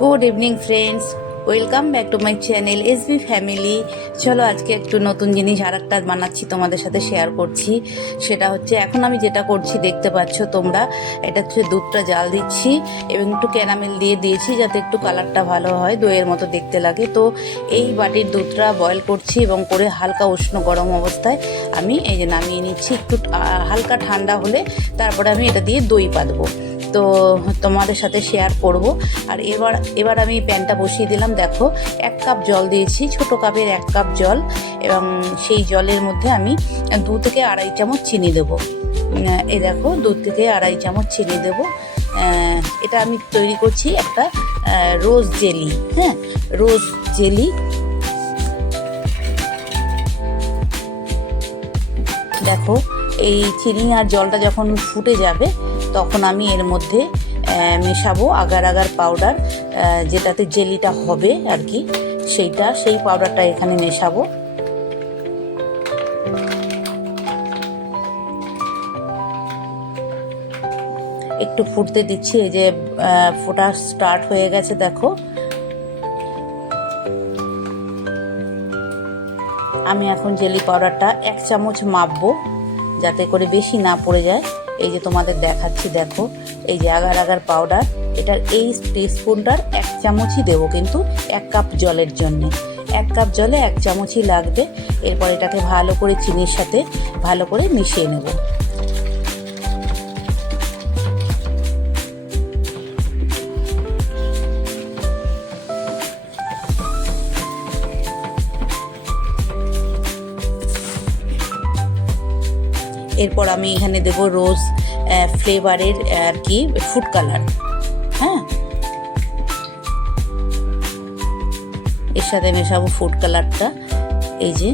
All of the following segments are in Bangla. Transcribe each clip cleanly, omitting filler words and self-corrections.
Good evening friends, welcome back to my channel SB family. চলো আজকে একটু নতুন জিনিস আর একটা বানাচ্ছি, তোমাদের সাথে শেয়ার করছি। সেটা হচ্ছে এখন আমি যেটা করছি দেখতে পাচ্ছ তোমরা, এটা হচ্ছে দুধটা জাল দিচ্ছি এবং একটু ক্যারামেল দিয়ে দিয়েছি যাতে একটু কালারটা ভালো হয়, দইয়ের মতো দেখতে লাগে। তো এই বাটির দুধটা বয়েল করছি এবং করে হালকা উষ্ণ গরম অবস্থায় আমি এই যে নামিয়ে নিচ্ছি। একটু হালকা ঠান্ডা হলে তারপরে আমি এটা দিয়ে দই পাতবো, তো তোমাদের সাথে শেয়ার করব। আর এবার আমি প্যানটা বসিয়ে দিলাম। দেখো 1 কাপ জল দিয়েছি, ছোট কাপের 1 কাপ জল, এবং সেই জলের মধ্যে আমি 2 থেকে আড়াই চামচ চিনি দেবো। এই দেখো 2 থেকে আড়াই চামচ চিনি দেবো। এটা আমি তৈরি করছি একটা রোজ জেলি। হ্যাঁ, রোজ জেলি। দেখো এই চিনি আর জলটা যখন ফুটে যাবে তখন আমি এর মধ্যে মেশাবো আগার আগার পাউডার, যেটাতে জেলিটা হবে আর কি, সেই পাউডারটা এখানে মেশাবো। একটু ফুটতে দিচ্ছি, এই যে ফোটা স্টার্ট হয়ে গেছে। দেখো আমি এখন জেলি পাউডারটা 1 চামচ মাপবো যাতে করে বেশি না পড়ে যায়। এই যে তোমাদের দেখাচ্ছি, দেখো এই যে আগার আগার পাউডার, এটার এই টিস্পুনটার 1 চামচই দেবো, কিন্তু 1 কাপ জলের জন্য 1 কাপ জলে 1 চামচই লাগবে। এরপর এটাকে ভালো করে চিনির সাথে ভালো করে মিশিয়ে নেব। এরপর আমি এখানে দেবো রোজ ফ্লেভারের আর কি ফুড কালার। হ্যাঁ, এর সাথে মেশাবো ফুড কালারটা। এই যে,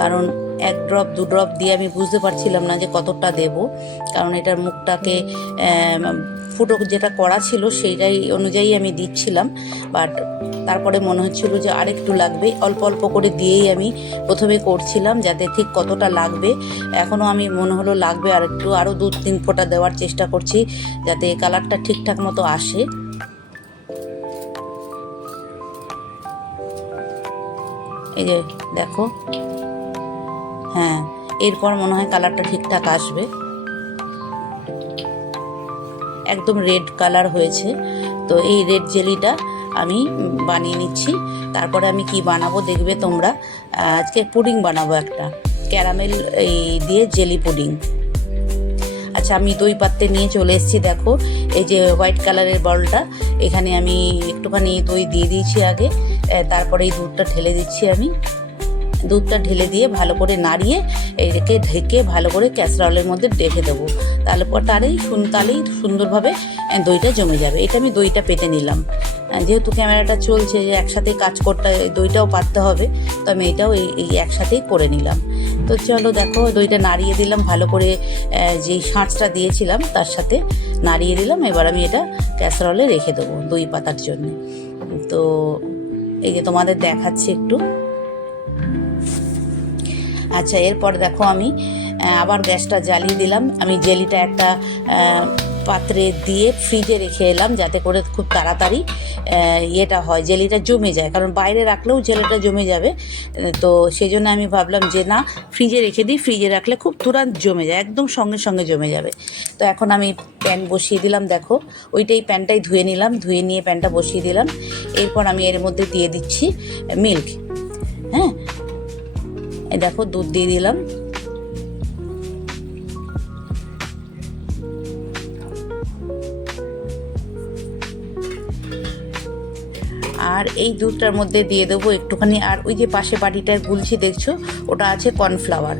কারণ 1 ড্রপ 2 ড্রপ দিয়ে আমি বুঝতে পারছিলাম না যে কতটা দেব, কারণ এটার মুখটাকে ফুটো যেটা করা ছিল সেইটাই অনুযায়ী আমি দিচ্ছিলাম। বাট তারপরে মনে হচ্ছিল যে আরেকটু লাগবে, অল্প অল্প করে দিয়েই আমি প্রথমে করছিলাম যাতে ঠিক কতটা লাগবে। এখনও আমি মনে হলো লাগবে আরেকটু, আরও 2-3 ফোঁটা দেওয়ার চেষ্টা করছি যাতে কালারটা ঠিকঠাক মতো আসে। এই যে দেখো, হ্যাঁ এরপর মনে হয় কালারটা ঠিকঠাক আসবে। একদম রেড কালার হয়েছে। তো এই রেড জেলিটা আমি বানিয়ে নিচ্ছি। তারপরে আমি কি বানাবো দেখবে তোমরা। আজকে পুডিং বানাবো, একটা ক্যারামেল এই দিয়ে জেলি পুডিং। আচ্ছা, আমি দই পাত্রে নিয়ে চলে এসেছি। দেখো এই যে হোয়াইট কালারের বলটা, এখানে আমি একটুখানি দই দিয়ে দিয়েছি আগে, তারপরে এই দুধটা ঢেলে দিচ্ছি। আমি দুধটা ঢেলে দিয়ে ভালো করে নাড়িয়ে এটাকে ঢেকে ভালো করে ক্যাসরোলের মধ্যে রেখে দেবো। তাহলেই সুন্দরভাবে দইটা জমে যাবে। এটা আমি দইটা পেতে নিলাম, যেহেতু ক্যামেরাটা চলছে যে একসাথে কাজ করতে, দইটাও পাততে হবে, তো আমি এটাও এই একসাথেই করে নিলাম। তো চলো দেখো, দইটা নাড়িয়ে দিলাম ভালো করে, যেই শাঁসটা দিয়েছিলাম তার সাথে নাড়িয়ে দিলাম। এবার আমি এটা ক্যাসরোলে রেখে দেবো দই পাতার জন্য। তো এই যে তোমাদের দেখাচ্ছি একটু। আচ্ছা, এরপর দেখো আমি আবার গ্যাসটা জ্বালিয়ে দিলাম। আমি জেলিটা একটা পাত্রে দিয়ে ফ্রিজে রেখে এলাম যাতে করে খুব তাড়াতাড়ি ইয়েটা হয়, জেলিটা জমে যায়, কারণ বাইরে রাখলেও জেলিটা জমে যাবে। তো সেই জন্য আমি ভাবলাম যে না, ফ্রিজে রেখে দিই, ফ্রিজে রাখলে খুব তুরন্ত জমে যায়, একদম সঙ্গে সঙ্গে জমে যাবে। তো এখন আমি প্যান বসিয়ে দিলাম। দেখো প্যানটাই ধুয়ে নিলাম, ধুয়ে নিয়ে প্যানটা বসিয়ে দিলাম। এরপর আমি এর মধ্যে দিয়ে দিচ্ছি মিল্ক। হ্যাঁ, এই দেখো দুধ দিয়ে দিলাম। আর এই দুধটার মধ্যে দিয়ে দেবো একটুখানি, আর ওই যে পাশে বাটিটার গুলছি দেখছো, ওটা আছে কর্নফ্লাওয়ার।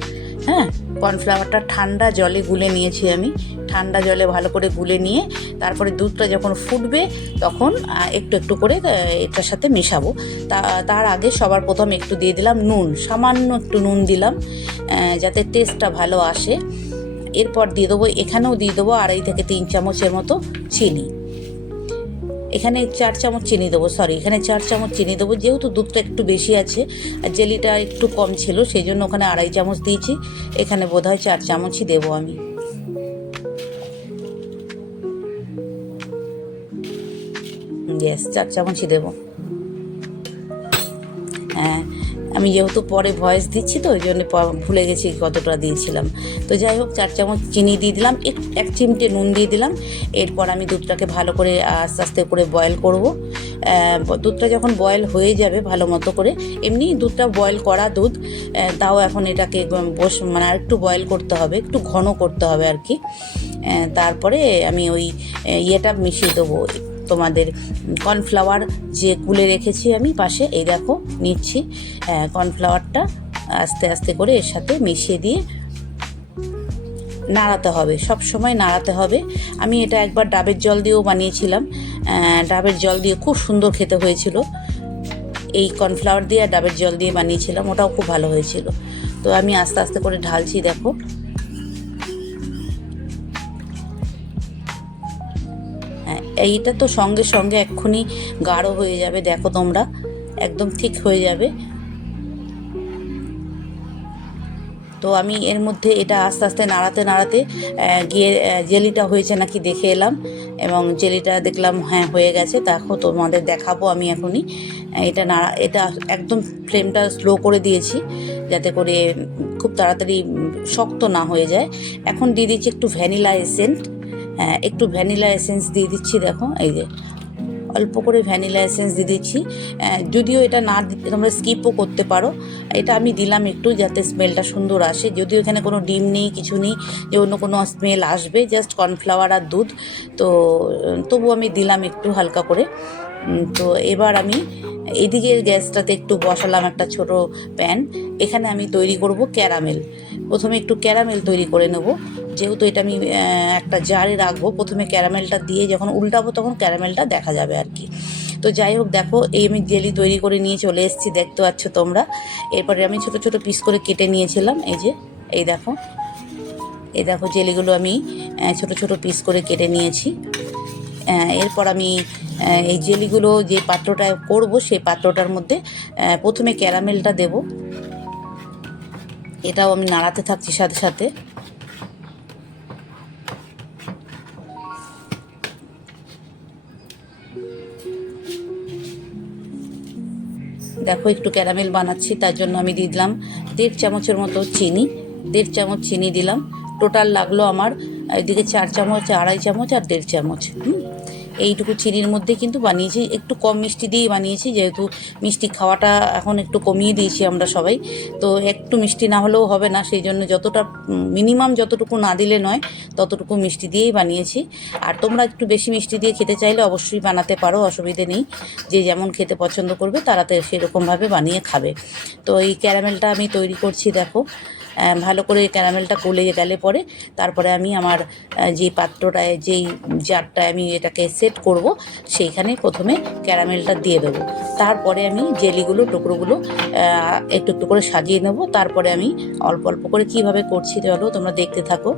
হ্যাঁ, কর্নফ্লাওয়ারটা ঠান্ডা জলে গুলে নিয়েছি আমি। ঠান্ডা জলে ভালো করে গুলে নিয়ে তারপরে দুধটা যখন ফুটবে তখন একটু একটু করে এটার সাথে মেশাবো। তার আগে সবার প্রথম একটু দিয়ে দিলাম নুন, সামান্য একটু নুন দিলাম যাতে টেস্টটা ভালো আসে। এরপর দিয়ে দেবো, এখানেও দিয়ে দেবো 2.5 থেকে 3 চামচের মতো চিনি। এখানে 4 চামচ চিনি দেবো, এখানে 4 চামচ চিনি দেবো, যেহেতু দুধটা একটু বেশি আছে আর জেলিটা একটু কম ছিল সেই জন্য ওখানে 2.5 চামচ দিয়েছি। এখানে বোধহয় 4 চামচই দেবো আমি। ইয়েস 4 চামচই দেবো। হ্যাঁ, আমি যেহেতু পরে ভয়েস দিচ্ছি তো ওই জন্য ভুলে গেছি কতটা দিয়েছিলাম। তো যাই হোক 4 চামচ চিনি দিয়ে দিলাম, 1 চিমটে নুন দিয়ে দিলাম। এরপর আমি দুধটাকে ভালো করে আস্তে আস্তে করে বয়েল করব। দুধটা যখন বয়েল হয়ে যাবে ভালো মতো করে, এমনি দুধটা বয়েল করা দুধ, তাও এখন এটাকে মানে আর একটু বয়েল করতে হবে, একটু ঘন করতে হবে আর কি। তারপরে আমি ওই ইয়েটা মিশিয়ে দেবো, তোমাদের কর্নফ্লাওয়ার যে গুলে রেখেছি আমি পাশে, এই দেখো নিচ্ছি। কর্নফ্লাওয়ারটা আস্তে আস্তে করে এর সাথে মিশিয়ে দিয়ে নাড়াতে হবে, সব সময় নাড়াতে হবে। আমি এটা একবার ডাবের জল দিয়েও বানিয়েছিলাম, ডাবের জল দিয়ে খুব সুন্দর খেতে হয়েছিল। এই কর্নফ্লাওয়ার দিয়ে আর ডাবের জল দিয়ে বানিয়েছিলাম, ওটাও খুব ভালো হয়েছিল। তো আমি আস্তে আস্তে করে ঢালছি, দেখো। এইটা তো সঙ্গে সঙ্গে এক্ষুনি গাঢ় হয়ে যাবে, দেখো তোমরা, একদম ঠিক হয়ে যাবে। তো আমি এর মধ্যে এটা আস্তে আস্তে নাড়াতে নাড়াতে গিয়ে জেলিটা হয়েছে নাকি দেখে এলাম, এবং জেলিটা দেখলাম হ্যাঁ হয়ে গেছে। দেখো তোমাদের দেখাবো আমি এখনই। এটা একদম ফ্লেমটা স্লো করে দিয়েছি যাতে করে খুব তাড়াতাড়ি শক্ত না হয়ে যায়। এখন দিয়ে দিচ্ছি একটু ভ্যানিলা এসেন্স, একটু ভ্যানিলা এসেন্স দিয়ে দিচ্ছি, দেখো এই যে অল্প করে ভ্যানিলা এসেন্স দিয়ে দিচ্ছি। যদিও এটা না তোমরা স্কিপও করতে পারো, এটা আমি দিলাম একটু যাতে স্মেলটা সুন্দর আসে। যদিও এখানে কোনো ডিম নেই, কিছু নেই যে অন্য কোনো স্মেল আসবে, জাস্ট কর্নফ্লাওয়ার আর দুধ, তো তবু আমি দিলাম একটু হালকা করে। তো এবার আমি এদিকে গ্যাসটাতে একটু বসালাম একটা ছোট প্যান, এখানে আমি তৈরি করব ক্যারামেল। প্রথমে একটু ক্যারামেল তৈরি করে নেব, যেহেতু এটা আমি একটা জারে রাখবো। প্রথমে ক্যারামেলটা দিয়ে যখন উল্টাবো তখন ক্যারামেলটা দেখা যাবে আর কি। তো যাই হোক, দেখো এই আমি জেলি তৈরি করে নিয়ে চলে এসেছি, দেখতে পাচ্ছ তোমরা। এরপরে আমি ছোট ছোট পিস করে কেটে নিয়েছিলাম, এই দেখো জেলিগুলো আমি ছোট ছোট পিস করে কেটে নিয়েছি। এরপর আমি এই জেলিগুলো যে পাত্রটায় করব সেই পাত্রটার মধ্যে প্রথমে ক্যারামেলটা দেব। এটাও আমি নাড়াতে থাকছি সাথে সাথে। দেখো একটু ক্যারামেল বানাচ্ছি, তার জন্য আমি দিয়ে দিলাম 1.5 চামচের মতো চিনি, 1.5 চামচ চিনি দিলাম। টোটাল লাগলো আমার এদিকে 4 চামচ, 2.5 চামচ আর 1.5 চামচ। এইটুকু চিনির মধ্যে কিন্তু বানিয়েছি, একটু কম মিষ্টি দিয়েই বানিয়েছি, যেহেতু মিষ্টি খাওয়াটা এখন একটু কমিয়ে দিয়েছি আমরা সবাই। তো একটু মিষ্টি না হলেও হবে না, সেই জন্য যতটা মিনিমাম যতটুকু না দিলে নয় ততটুকু মিষ্টি দিয়েই বানিয়েছি। আর তোমরা একটু বেশি মিষ্টি দিয়ে খেতে চাইলে অবশ্যই বানাতে পারো, অসুবিধে নেই। যে যেমন খেতে পছন্দ করবে তারা তো সেরকমভাবে বানিয়ে খাবে। তো এই ক্যারামেলটা আমি তৈরি করছি, দেখো। ভালো করে ক্যারামেলটা গলে গেলে পরে তারপরে আমি আমার যে পাত্রটায়, যেই জারটায় আমি এটাকে সেট করব, সেইখানে প্রথমে ক্যারামেলটা দিয়ে দেবো। তারপরে আমি জেলিগুলো টুকরোগুলো একটু একটু করে সাজিয়ে নেব। তারপরে আমি অল্প অল্প করে কীভাবে করছি চলো তোমরা দেখতে থাকো।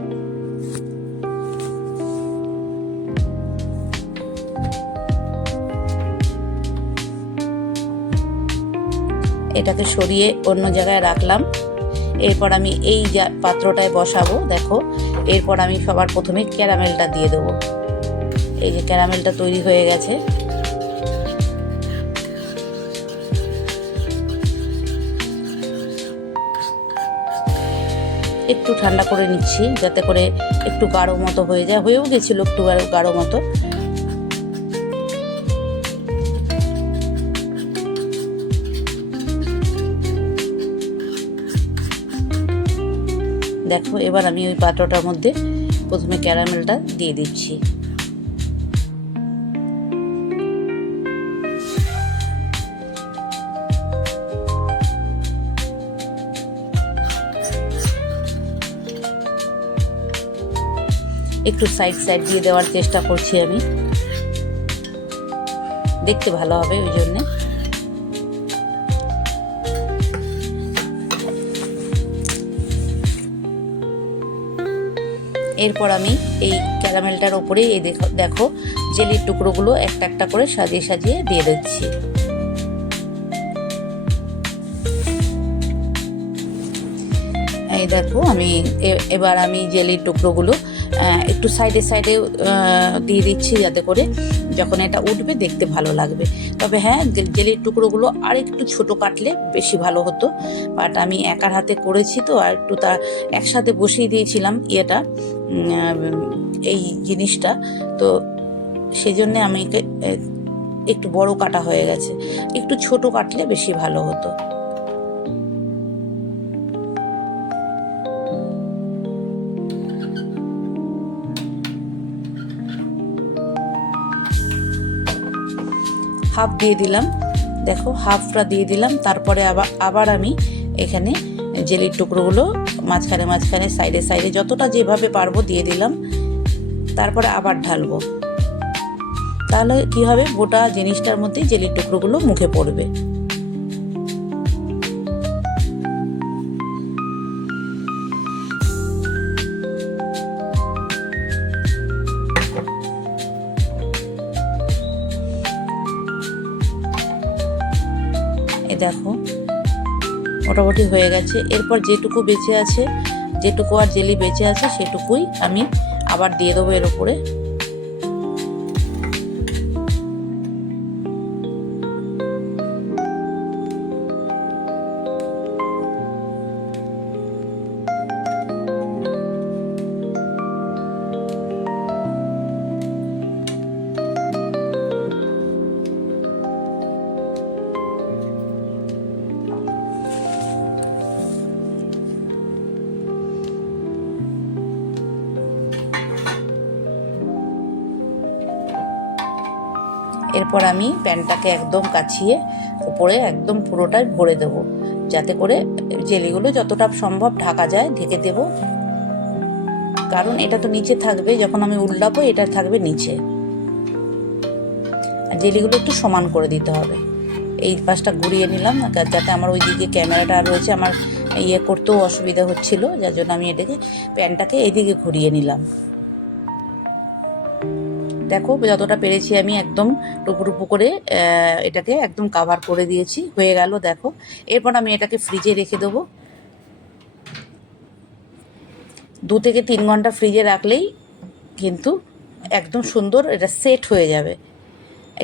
এটাকে সরিয়ে অন্য জায়গায় রাখলাম। এরপর আমি এই পাত্রটায় বসাবো, দেখো। এরপর আমি সবার প্রথমে ক্যারামেলটা দিয়ে দেবো। এই যে ক্যারামেলটা তৈরি হয়ে গেছে। একটু ঠান্ডা করে নিচ্ছি যাতে করে একটু গাঢ় মতো হয়ে যায়, হয়েও গেছিলো একটু গাঢ় মতো। দেখো এবার আমি ওই পাত্রটার মধ্যে প্রথমে ক্যারামেলটা দিয়ে দিচ্ছি। একটু সাইড সাইড দিয়ে দেওয়ার চেষ্টা করছি আমি, দেখতে ভালো হবে ওই জন্যে। এরপর আমি এই ক্যারামেলটার ওপরে এই দেখো জেলির টুকরোগুলো একটা একটা করে সাজিয়ে সাজিয়ে দিয়ে দিচ্ছি। এই দেখো আমি এবার আমি জেলির টুকরোগুলো একটু সাইডে সাইডে দিয়ে দিচ্ছি যাতে করে যখন এটা উঠবে দেখতে ভালো লাগবে। তবে হ্যাঁ, জেলির টুকরোগুলো আর একটু ছোট কাটলে বেশি ভালো হতো, বাট আমি একার হাতে করেছি তো আর একটু একসাথে বসিয়ে দিয়েছিলাম এই জিনিসটা, তো সেই জন্যে আমি একটু বড় কাটা হয়ে গেছে। একটু ছোট কাটলে বেশি ভালো হতো। হাফ দিয়ে দিলাম, দেখো হাফটা দিয়ে দিলাম। তারপরে আবার আমি এখানে জেলির টুকরোগুলো মাঝখানে সাইডে যতটা যেভাবে পারবো দিয়ে দিলাম। তারপরে আবার ঢালবো, তাহলে কি হবে, গোটা জিনিসটার মধ্যে জেলির টুকরোগুলো মুখে পড়বে। এই দেখো মোটামুটি হয়ে গেছে। এরপর যেটুকু আর জেলি বেঁচে আছে সেটুকুই আমি আবার দিয়ে দেবো এর উপরে। এরপর আমি প্যানটাকে একদম কাছিয়ে উপরে একদম পুরোটাই ভরে দেবো, যাতে করে জেলিগুলো যতটা সম্ভব ঢাকা যায় ঢেকে দেব, কারণ এটা তো নিচে থাকবে, যখন আমি উল্টাবো এটা থাকবে নিচে। আর জেলিগুলো একটু সমান করে দিতে হবে। এই পাশটা ঘুরিয়ে নিলাম যাতে আমার ওই দিকে ক্যামেরাটা রয়েছে, আমার করতেও অসুবিধা হচ্ছিল, যার জন্য আমি প্যানটাকে এইদিকে ঘুরিয়ে নিলাম। দেখো যতটা পেরেছি আমি একদম টুকরো করে এটাকে একদম কাভার করে দিয়েছি, হয়ে গেল দেখো। এরপর আমি এটাকে ফ্রিজে রেখে দেবো। 2 থেকে 3 ঘন্টা ফ্রিজে রাখলেই কিন্তু একদম সুন্দর এটা সেট হয়ে যাবে।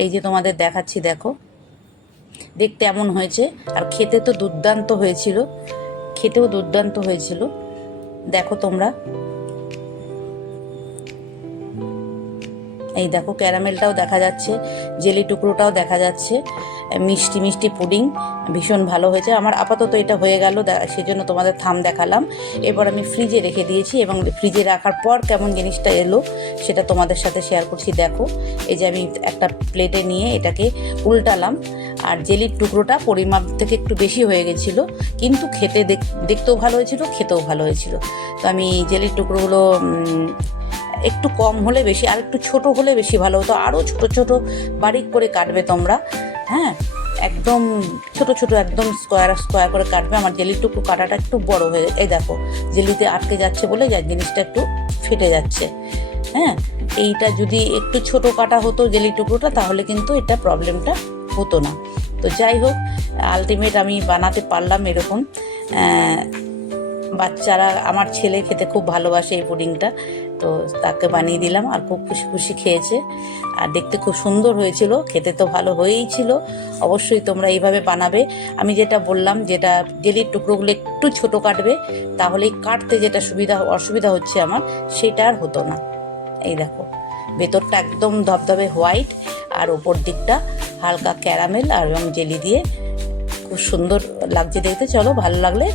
এই যে তোমাদের দেখাচ্ছি, দেখো দেখতে এমন হয়েছে, আর খেতেও দুর্দান্ত হয়েছিল। দেখো তোমরা, এই দেখো ক্যারামেলটাও দেখা যাচ্ছে, জেলি টুকরোটাও দেখা যাচ্ছে, মিষ্টি পুডিং ভীষণ ভালো হয়েছে। আমার আপাতত এটা হয়ে গেল, সেজন্য তোমাদের থাম দেখালাম। এবার আমি ফ্রিজে রেখে দিয়েছি, এবং ফ্রিজে রাখার পর কেমন জিনিসটা এলো সেটা তোমাদের সাথে শেয়ার করছি। দেখো এই যে আমি একটা প্লেটে নিয়ে এটাকে উল্টালাম, আর জেলির টুকরোটা পরিমাপ থেকে একটু বেশি হয়ে গেছিলো, কিন্তু দেখতেও ভালো হয়েছিল, খেতেও ভালো হয়েছিল। তো আমি জেলির টুকরোগুলো একটু কম হলে বেশি, আর একটু ছোট হলে বেশি ভালো হতো। আরও ছোট বারিক করে কাটবে তোমরা, হ্যাঁ একদম ছোট একদম স্কোয়ার করে কাটবে। আমার জেলির টুকরো কাটাটা একটু বড় হয়ে, এই দেখো জেলিতে আটকে যাচ্ছে বলে জিনিসটা একটু ফেটে যাচ্ছে। হ্যাঁ, এইটা যদি একটু ছোট কাটা হতো জেলি টুকরোটা, তাহলে কিন্তু এটা প্রবলেমটা হতো না। তো যাই হোক, আলটিমেট আমি বানাতে পারলাম এরকম। বাচ্চারা, আমার ছেলে খেতে খুব ভালোবাসে এই পুডিংটা, তো তাকে বানিয়ে দিলাম, আর খুব খুশি খেয়েছে, আর দেখতে খুব সুন্দর হয়েছিল, খেতে তো ভালো হয়েই ছিল। অবশ্যই তোমরা এইভাবে বানাবে। আমি যেটা বললাম, যেটা জেলির টুকরোগুলো একটু ছোট কাটবে, তাহলেই কাটতে যেটা অসুবিধা হচ্ছে আমার, সেটা আর হতো না। এই দেখো ভেতরটা একদম ধবধবে হোয়াইট, আর ওপর দিকটা হালকা ক্যারামেল আর এবং জেলি দিয়ে খুব সুন্দর লাগছে দেখতে। চলো, ভালো লাগলে